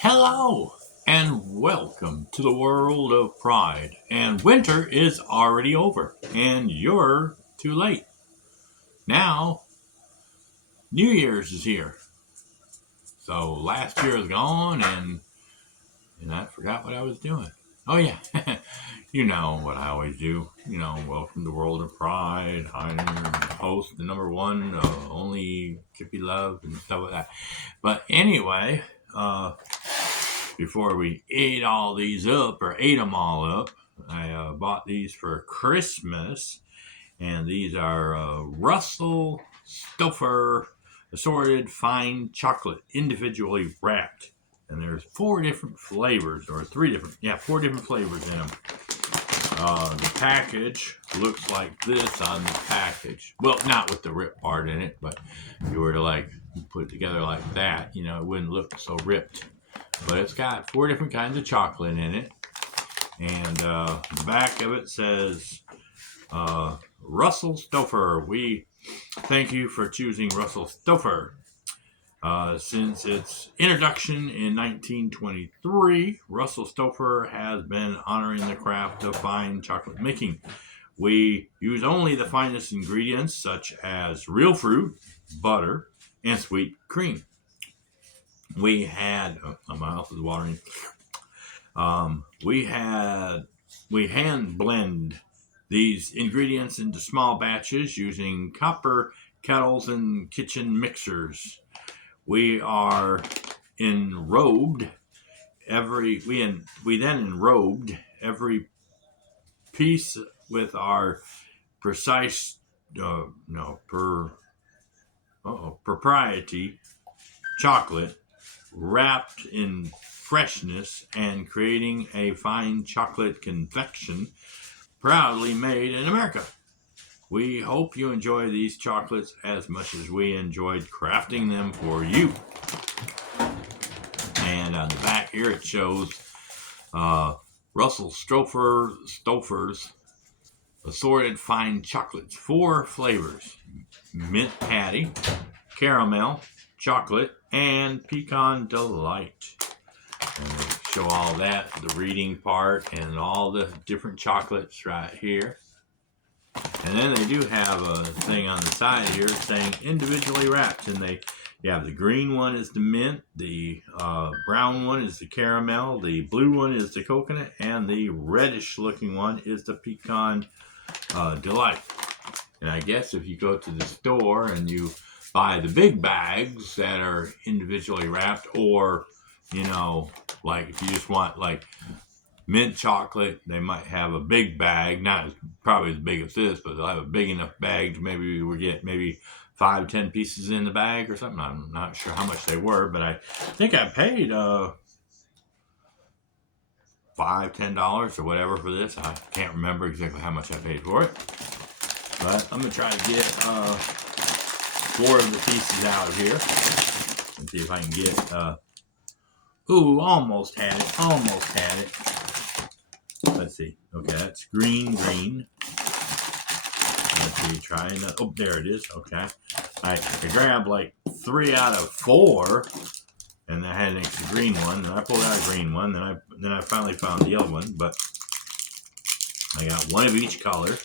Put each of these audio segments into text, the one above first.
Hello and welcome to the world of pride. And winter is already over, and you're too late. Now, New Year's is here. So last year is gone, and I forgot what I was doing. Oh yeah, you know what I always do. Welcome to the world of pride. I'm your host, the number one, only Kippy Love and stuff like that. But anyway, before we ate all these up or ate them all up, I bought these for Christmas, and these are Russell Stofurr assorted fine chocolate, individually wrapped. And there's four different flavors, or four different flavors in them. The package looks like this on the package. Well, not with the rip part in it, but if you were to put it together like that, it wouldn't look so ripped. But it's got four different kinds of chocolate in it. And the back of it says, Russell Stofurr. We thank you for choosing Russell Stofurr. Since its introduction in 1923, Russell Stofurr has been honoring the craft of fine chocolate making. We use only the finest ingredients such as real fruit, butter, and sweet cream. My mouth is watering. We hand blend these ingredients into small batches using copper kettles and kitchen mixers. We are enrobed we then enrobed every piece with our precise no per propriety chocolate wrapped in freshness and creating a fine chocolate confection proudly made in America. We hope you enjoy these chocolates as much as we enjoyed crafting them for you. And on the back here it shows Russell Stofurr's assorted fine chocolates, four flavors: mint patty, caramel, chocolate, and pecan delight. And they show all that, the reading part, and all the different chocolates right here. And then they do have a thing on the side here saying individually wrapped, and you have the green one is the mint, the brown one is the caramel, the blue one is the coconut, and the reddish looking one is the pecan delight. And I guess if you go to the store and you buy the big bags that are individually wrapped, or if you just want mint chocolate, they might have a big bag, not probably as big as this, but they'll have a big enough bag to maybe we get maybe 5-10 pieces in the bag or something. I'm not sure how much they were, but I think I paid $5-10 or whatever for this. I can't remember exactly how much I paid for it, but I'm gonna try to get four of the pieces out of here and see if I can get almost had it. Let's see. Okay, that's green. Let's see, trying that. Oh, there it is. Okay. I grabbed 3 out of 4, and I had an extra green one. Then I pulled out a green one. Then I finally found the other one. But I got one of each color.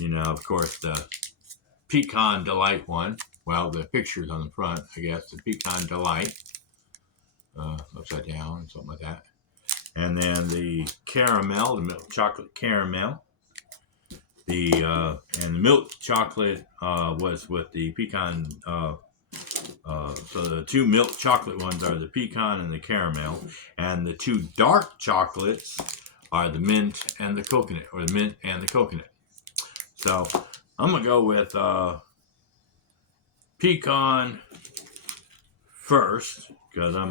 Of course, the pecan delight one. Well, the picture's on the front. I guess the pecan delight, upside down, something like that. And then the caramel, the milk chocolate caramel. And the milk chocolate was with the pecan. So the two milk chocolate ones are the pecan and the caramel, and the two dark chocolates are the mint and the coconut, or the mint and the coconut. So I'm gonna go with pecan first because I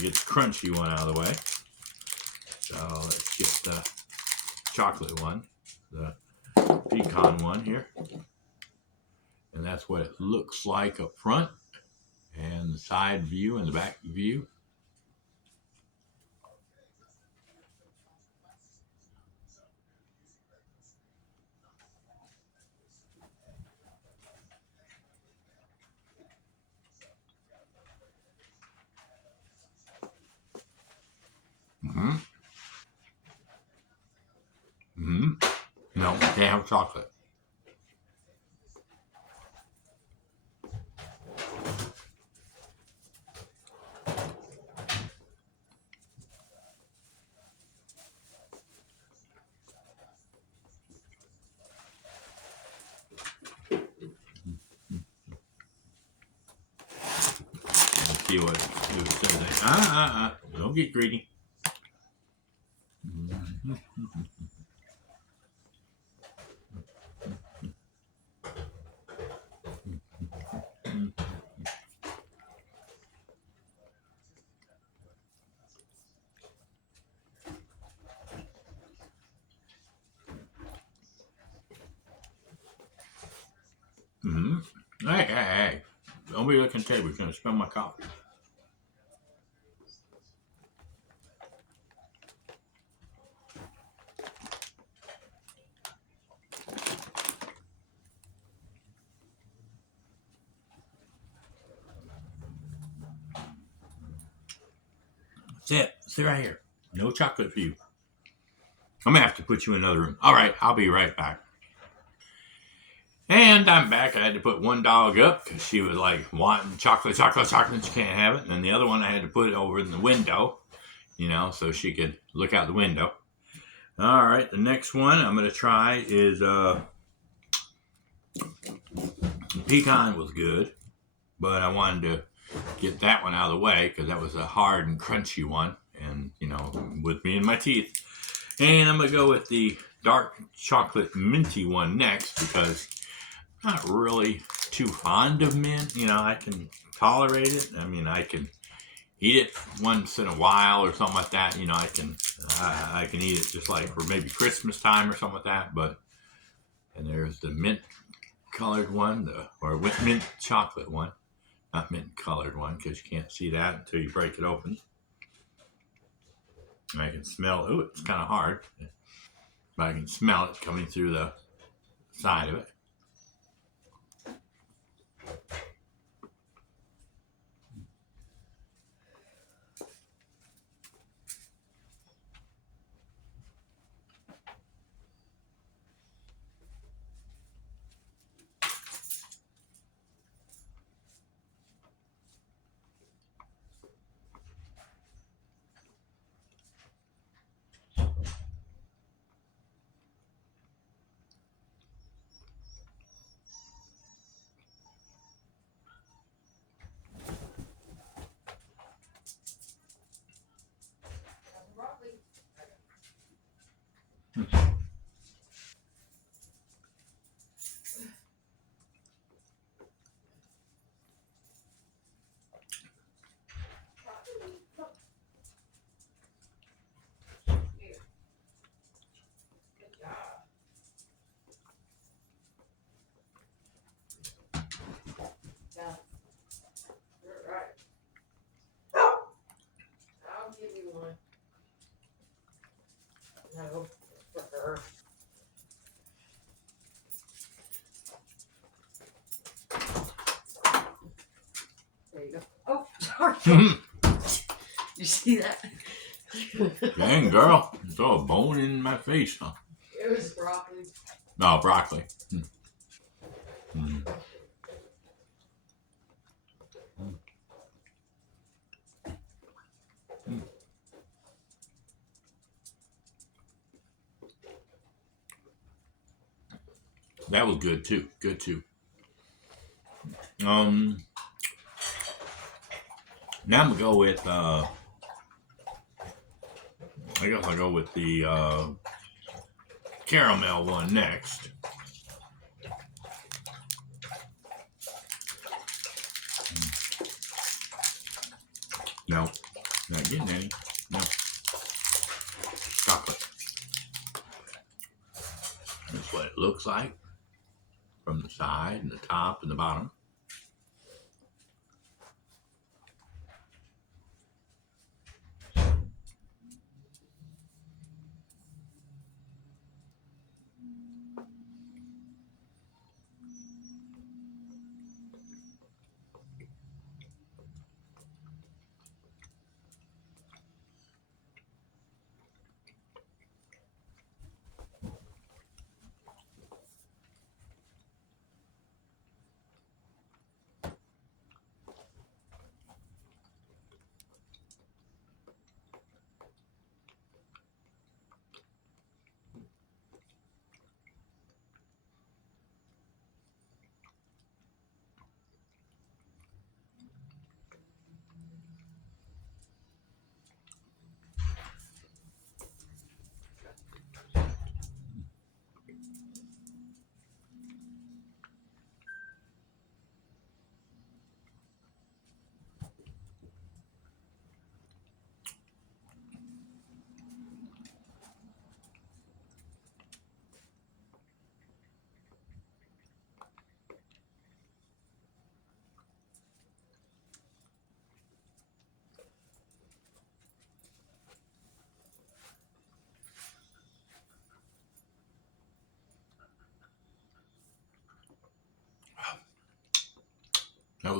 get the crunchy one out of the way. So let's get the chocolate one, the pecan one here. And that's what it looks like up front, and the side view and the back view. have chocolate. Let's see what it says. Don't get greedy. Mm-hmm. Hey. Don't be looking at the table. You're going to spill my coffee. Sit right here. No chocolate for you. I'm going to have to put you in another room. All right, I'll be right back. And I'm back. I had to put one dog up because she was like wanting chocolate. She can't have it. And then the other one I had to put over in the window, so she could look out the window. All right, the next one I'm going to try is pecan was good, but I wanted to get that one out of the way because that was a hard and crunchy one, and with me and my teeth. And I'm going to go with the dark chocolate minty one next because I'm not really too fond of mint. I can tolerate it. I mean, I can eat it once in a while or something like that. I can eat it just like for maybe Christmas time or something like that. And there's the mint colored one, or with mint chocolate one, not mint colored one because you can't see that until you break it open. I can smell. Ooh, it's kind of hard, but I can smell it coming through the side of it. No, for her. There you go. Oh, sorry. You see that? Dang, girl. You throw a bone in my face, huh? It was broccoli. No, broccoli. Mm. Mm. That was good too. Good too. Now I'm gonna go with. I guess I'll go with the caramel one next. No, not getting any. No, chocolate. That's what it looks like from the side and the top and the bottom.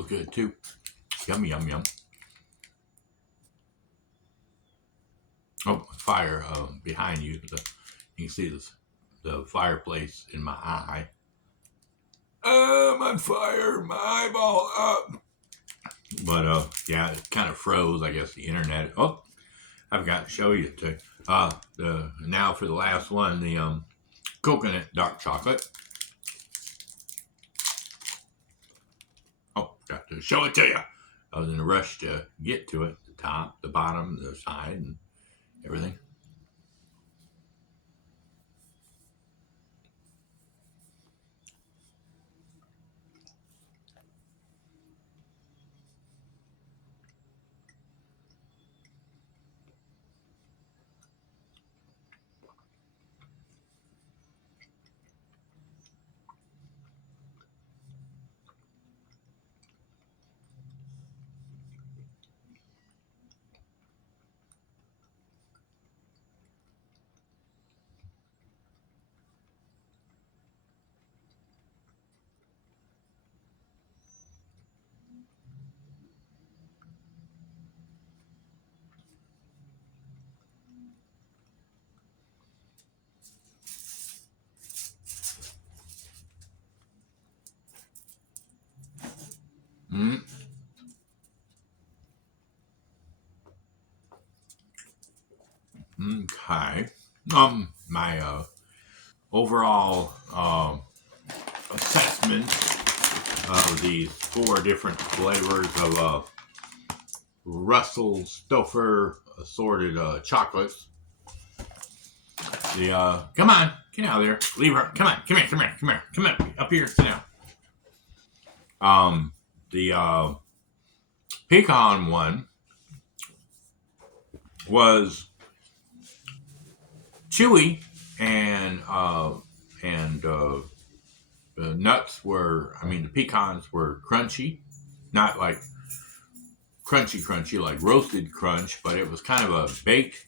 was good too. Yum, yum, yum. Oh, fire behind you. You can see the fireplace in my eye. I'm on fire. My eyeball up. But yeah, it kind of froze. I guess the internet. Oh, I forgot to show you too. Now for the last one, the coconut dark chocolate. Oh, got to show it to you. I was in a rush to get to it. The top, the bottom, the side, and everything. Mm. Okay. My overall assessment of these 4 different flavors of Russell Stofurr assorted chocolates. Come on, get out of there. Leave her. Come on, come here, come here, come here, come up here, sit down. The pecan one was chewy and the nuts were, I mean, the pecans were crunchy, not like crunchy like roasted crunch, but it was kind of a baked,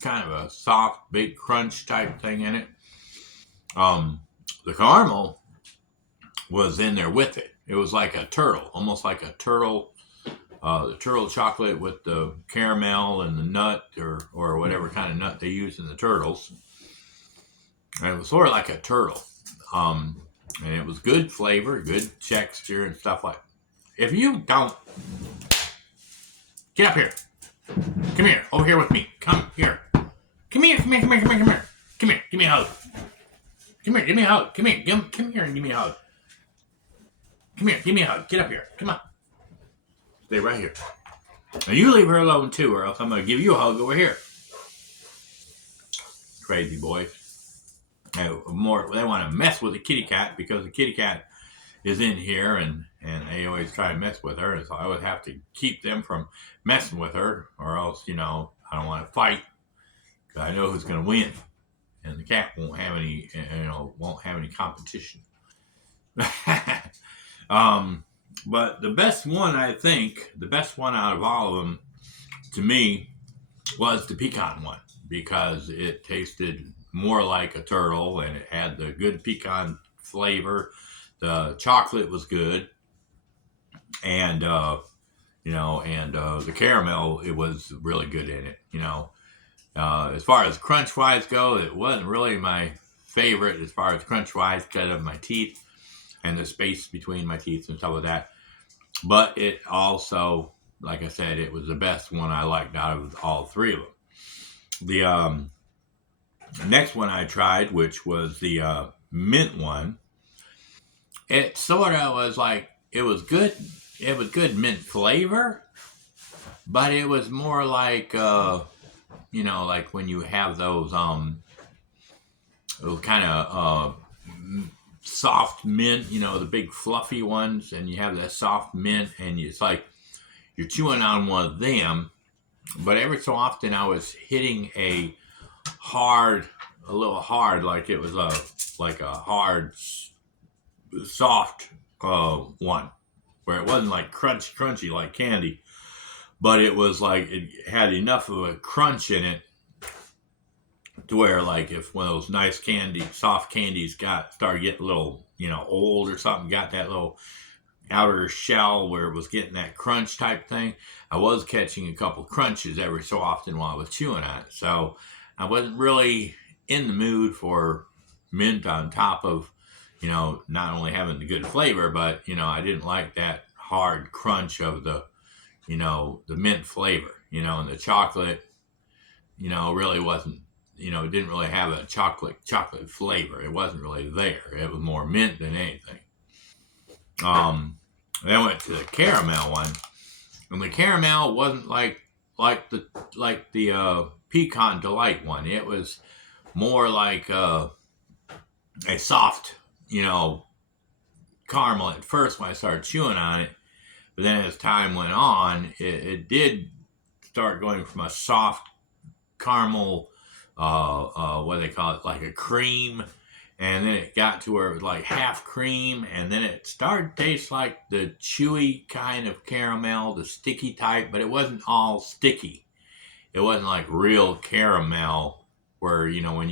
kind of a soft baked crunch type thing in it. The caramel was in there with it. It was like a turtle, almost like a turtle, the turtle chocolate with the caramel and the nut or whatever kind of nut they use in the turtles. And it was sort of like a turtle. And it was good flavor, good texture and stuff like that. If you don't, get up here. Come here, over here with me. Come here. Come here, come here, come here, come here, come here. Come here, give me a hug. Come here, give me a hug. Come here, come here and give me a hug. Come here, give me a hug. Get up here. Come on. Stay right here. Now you leave her alone too, or else I'm going to give you a hug over here. Crazy boys. They want to mess with the kitty cat because the kitty cat is in here and they always try to mess with her. And so I would have to keep them from messing with her, or else, I don't want to fight because I know who's going to win. And the cat won't have any competition. But the best one, I think, the best one out of all of them, to me, was the pecan one because it tasted more like a turtle and it had the good pecan flavor. The chocolate was good, and the caramel, it was really good in it. As far as crunch wise go, it wasn't really my favorite as far as crunch wise because of my teeth and the space between my teeth and stuff like that. But it also, like I said, it was the best one I liked out of all 3 of them. The next one I tried, which was the mint one, it sort of was like, it was good. It was good mint flavor, but it was more like, like when you have those kind of soft mint, the big fluffy ones, and you have that soft mint, and it's like you're chewing on one of them, but every so often I was hitting a little hard, like it was a hard, soft one, where it wasn't like crunchy like candy, but it was like it had enough of a crunch in it to where, like, if one of those nice soft candies started getting a little, old or something, got that little outer shell where it was getting that crunch type thing. I was catching a couple crunches every so often while I was chewing on it. So I wasn't really in the mood for mint on top of, not only having the good flavor, but, I didn't like that hard crunch of the mint flavor, and the chocolate, really wasn't, it didn't really have a chocolate flavor. It wasn't really there. It was more mint than anything. Then I went to the caramel one, and the caramel wasn't like the pecan delight one. It was more like a soft, caramel at first when I started chewing on it, but then as time went on, it did start going from a soft caramel, what do they call it, like a cream, and then it got to where it was like half cream, and then it started to taste like the chewy kind of caramel, the sticky type, but it wasn't all sticky. It wasn't like real caramel where, when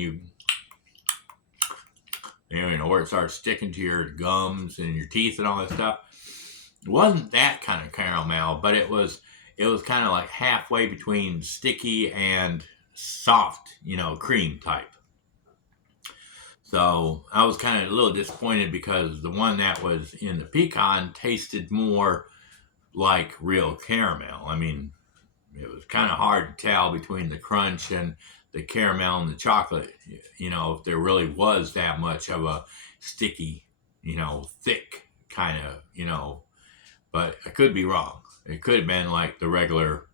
where it starts sticking to your gums and your teeth and all that stuff. It wasn't that kind of caramel, but it was kind of like halfway between sticky and soft, cream type. So I was kind of a little disappointed because the one that was in the pecan tasted more like real caramel. I mean, it was kind of hard to tell between the crunch and the caramel and the chocolate, if there really was that much of a sticky, thick kind of, but I could be wrong. It could have been like the regular,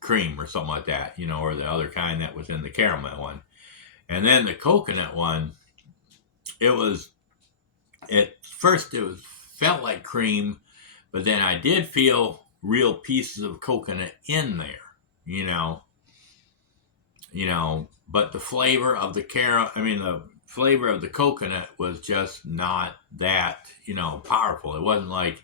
cream or something like that, or the other kind that was in the caramel one. And then the coconut one, it was, at first it was felt like cream, but then I did feel real pieces of coconut in there, you know, but the flavor of the flavor of the coconut was just not that, powerful. It wasn't like,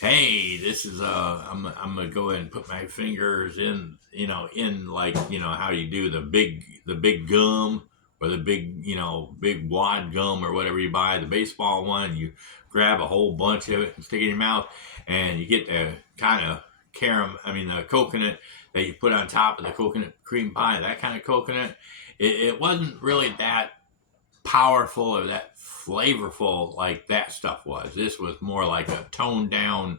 hey, this is I'm gonna go ahead and put my fingers in, in like, how you do the big gum or the big wad gum or whatever you buy, the baseball one. You grab a whole bunch of it and stick it in your mouth, and you get the kind of the coconut that you put on top of the coconut cream pie. That kind of coconut, it wasn't really that powerful or that flavorful like that stuff was. This was more like a toned down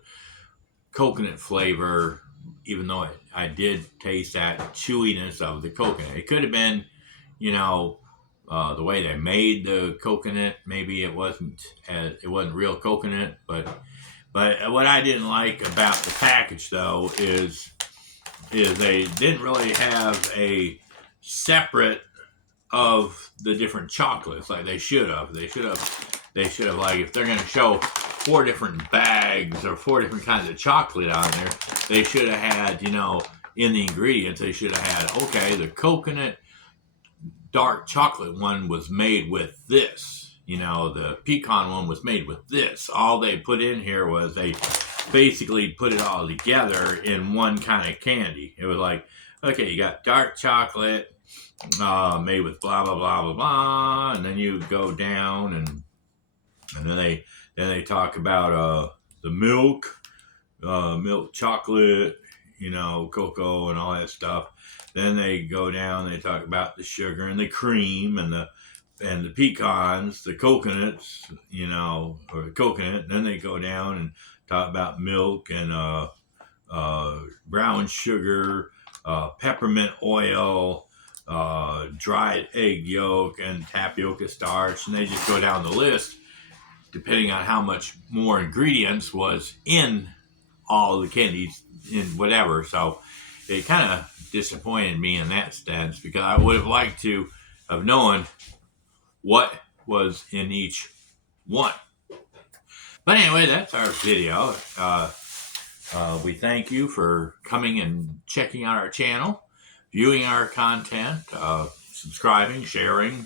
coconut flavor, even though I did taste that chewiness of the coconut. It could have been, the way they made the coconut. Maybe it wasn't real coconut, but what I didn't like about the package though is they didn't really have a separate of the different chocolates like they should have. They should have, like, if they're going to show 4 different bags or 4 different kinds of chocolate on there, they should have had, in the ingredients, they should have had, okay, the coconut dark chocolate one was made with this, the pecan one was made with this. All they put in here was they basically put it all together in one kind of candy. It was like, okay, you got dark chocolate, made with blah blah blah blah blah, and then you go down and then they talk about the milk chocolate, cocoa and all that stuff. Then they go down, they talk about the sugar and the cream and the pecans, the coconuts, or the coconut. And then they go down and talk about milk and brown sugar, peppermint oil, dried egg yolk, and tapioca starch. And they just go down the list depending on how much more ingredients was in all the candies in whatever. So it kind of disappointed me in that sense because I would have liked to have known what was in each one. But anyway, that's our video. We thank you for coming and checking out our channel, viewing our content, subscribing, sharing,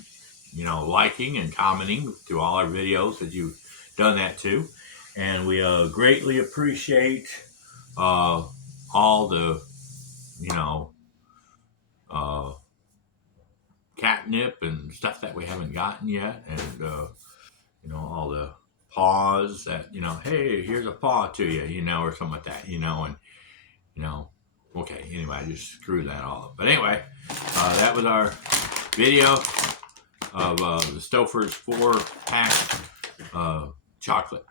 liking and commenting to all our videos that you've done that too. And we greatly appreciate all the, uh, catnip and stuff that we haven't gotten yet, and all the paws that, hey, here's a paw to you, or something like that, and, okay, anyway, I just screwed that all up. But anyway, that was our video of the Stofurr's 4-pack chocolate.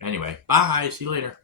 Anyway, bye. See you later.